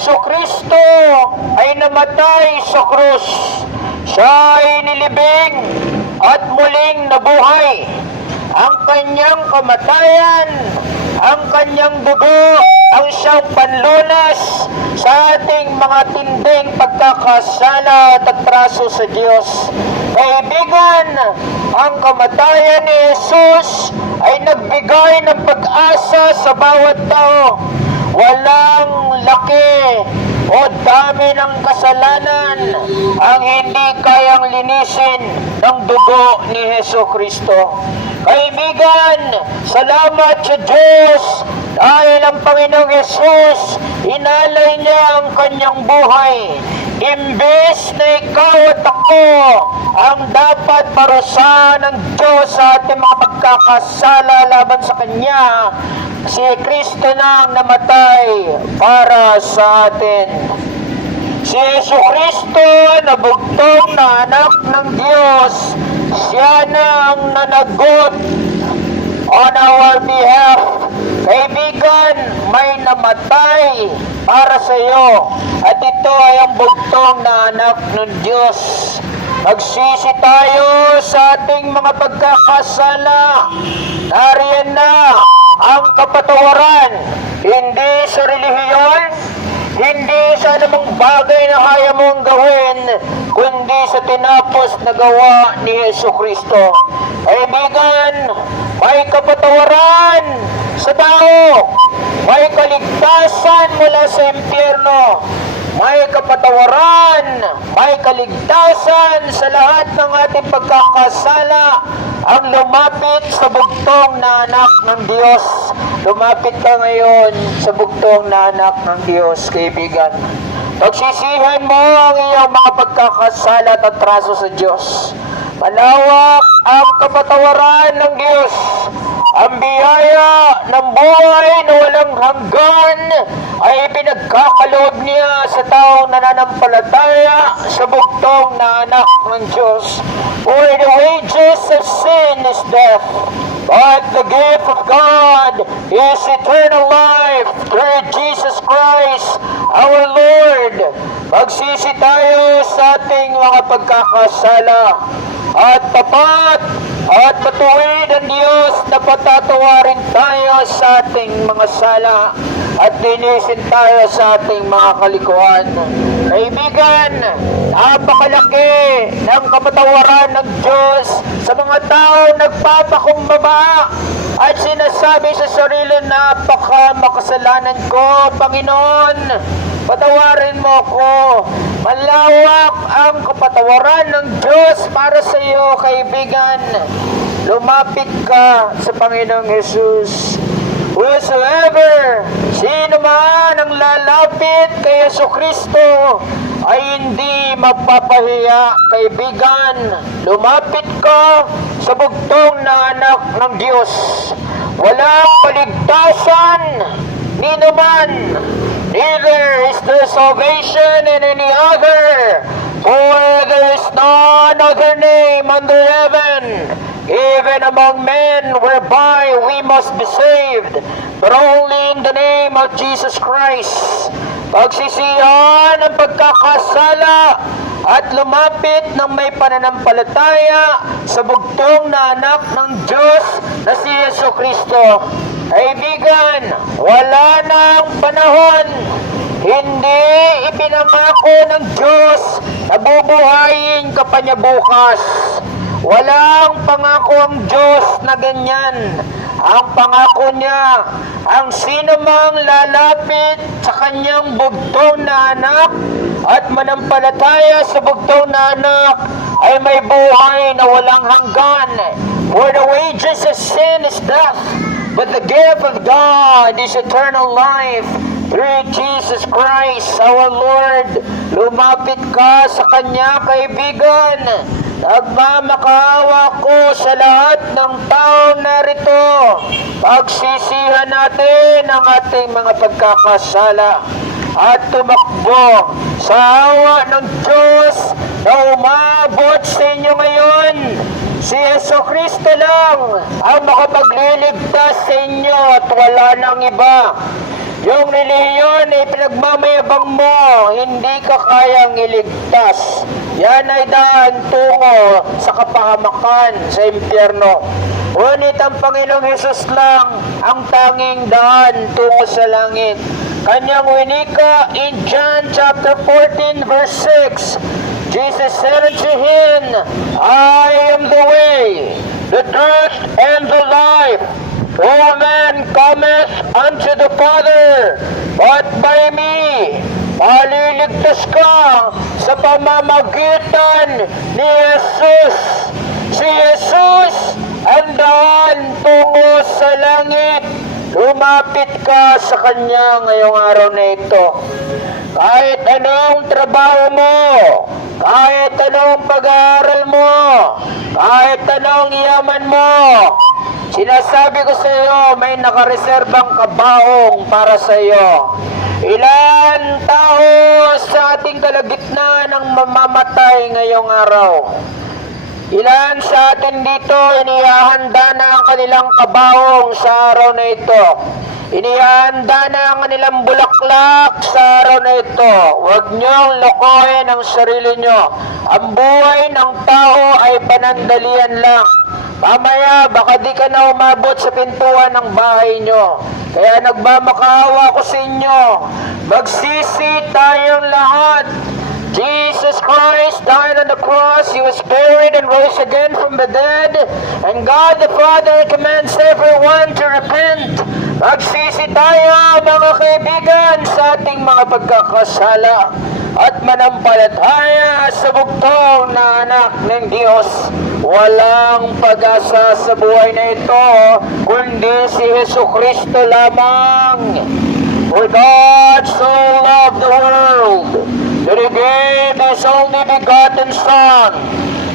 Jesucristo ay namatay sa krus. Siya ay nilibing at muling nabuhay. Ang kanyang kamatayan, ang kanyang dugo, ang siyang panlunas sa ating mga tinding pagkakasala at atraso sa Diyos. Kaibigan, ang kamatayan ni Jesus ay nagbigay ng pag-asa sa bawat tao. Walang laki o dami ng kasalanan ang hindi kayang linisin ng dugo ni Jesucristo. Kaibigan, salamat sa Diyos dahil ang Panginoong Jesus, inalay niya ang kanyang buhay. Imbes na ikaw at ako ang dapat parusahan ng Diyos sa ating mga pagkakasala laban sa Kanya, si Kristo na ang namatay para sa atin. Si Jesucristo na bugtong na anak ng Diyos, siya na ang nanagot on our behalf. Kaibigan, may namatay para sa iyo at ito ay ang bugtong na anak ng Diyos. Magsisi tayo sa ating mga pagkakasala. Nariyan na ang kapatawaran, hindi sa relihiyon, hindi sa anumang bagay na kaya mong gawin, kundi sa tinapos na gawa ni Jesucristo. Kaibigan, may kapatawaran sa tao, may kaligtasan mula sa impyerno, may kapatawaran, may kaligtasan sa lahat ng ating pagkakasala ang lumapit sa bugtong na anak ng Diyos. Lumapit ka ngayon sa bugtong na anak ng Diyos, kaibigan. Pagsisihan mo ang iyong mga pagkakasala at atraso sa Diyos. Malawak ang kapatawaran ng Diyos. Ang biyaya ng buhay na walang hanggan ay pinagkakaloob niya sa taong nananampalataya sa bugtong na anak ng Diyos. For the wages of sin is death, but the gift of God is eternal life through Jesus Christ our Lord. Magsisi tayo sa ating mga pagkakasala at tapat at patuwid ang Diyos na patatawarin tayo sa ating mga sala at linisin tayo sa ating mga kalikuan. Kaibigan, napakalaki ng kapatawaran ng Diyos sa mga tao nagpapakumbaba at sinasabi sa sarili, napaka makasalanan ko, Panginoon, patawarin mo ko. Malawak ang kapatawaran ng Diyos para sa iyo, kaibigan. Lumapit ka sa Panginoong Jesus. Whosoever, sino man ang lalapit kay Jesucristo ay hindi mapapahiya, kaibigan. Lumapit ka sa bugtong na anak ng Diyos. Walang paligtasan, ni naman. Neither is there salvation in any other, for there is none other name under heaven, even among men, whereby we must be saved, but only in the name of Jesus Christ. Pagsisihan ang pagkakasala at lumapit ng may pananampalataya sa bugtong na anak ng Diyos na si Jesucristo. Kaibigan, wala nang panahon, hindi ipinangako ng Diyos na bubuhayin ka pa niya bukas. Walang pangako ang Diyos na ganyan. Ang pangako niya, ang sino mang lalapit sa kanyang bugtong na anak at manampalataya sa bugtong na anak ay may buhay na walang hanggan. For the wages of sin is death, but the gift of God is eternal life through Jesus Christ our Lord. Lumapit ka sa Kanya, kaibigan. Nagmamakaawa ko sa lahat ng taong narito. Pagsisihan natin ang ating mga pagkakasala at tumakbo sa awa ng Diyos na umabot sa inyo ngayon. Si Jesucristo lang ang makapagliligtas sa inyo at wala nang iba. Yung relihiyon ay pinagmamayabang mo, hindi ka kayang iligtas. Yan ay daan tungo sa kapahamakan sa impyerno. Ngunit ang Panginoong Hesus lang ang tanging daan tungo sa langit. Kanyang winika in John chapter 14 verse 6, Jesus said unto him, I am the way, the truth, and the life. No man cometh unto the Father but by me. Maliligtas ka sa pamamagitan ni Jesus. Si Jesus ang daan tungo sa langit. Lumapit ka sa Kanya ngayong araw na ito. Kahit anong trabaho mo, kahit anong pag-aaral mo, kahit anong yaman mo, sinasabi ko sa iyo, may nakareserbang kabaong para sa iyo. Ilan tao sa ating kalagitnaan ang mamamatay ngayong araw? Ilan sa atin dito inihahanda na ang kanilang kabaong sa araw na ito? Inihahanda na ang kanilang bulaklak sa araw na ito. Huwag niyong lokohin ang sarili niyo. Ang buhay ng tao ay panandalian lang. Mamaya, baka di ka na umabot sa pintuan ng bahay nyo. Kaya nagmamakaawa ko sa inyo. Magsisi tayong lahat. Jesus Christ died on the cross. He was buried and rose again from the dead. And God the Father commands everyone to repent. Magsisi tayo, mga kaibigan, sa ating mga pagkakasala at manampalataya sa bugtong na anak ng Diyos. Walang pag-asa sa buhay na ito, kundi si Jesucristo lamang. For God so loved the world, that He gave His only begotten Son,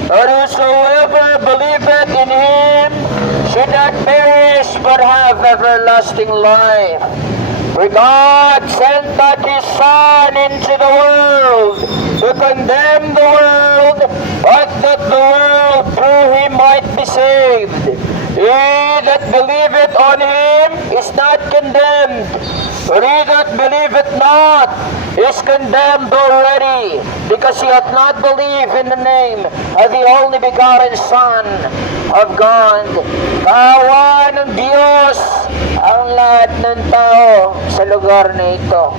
that whosoever believeth in Him should not perish but have everlasting life. For God sent not His Son into the world to condemn the world, but that the world through Him might be saved. He that believeth on Him is not condemned, but he that believeth not is condemned already, because he hath not believed in the name of the only begotten Son of God. Kaawaan ng Diyos ang lahat ng tao sa lugar na ito.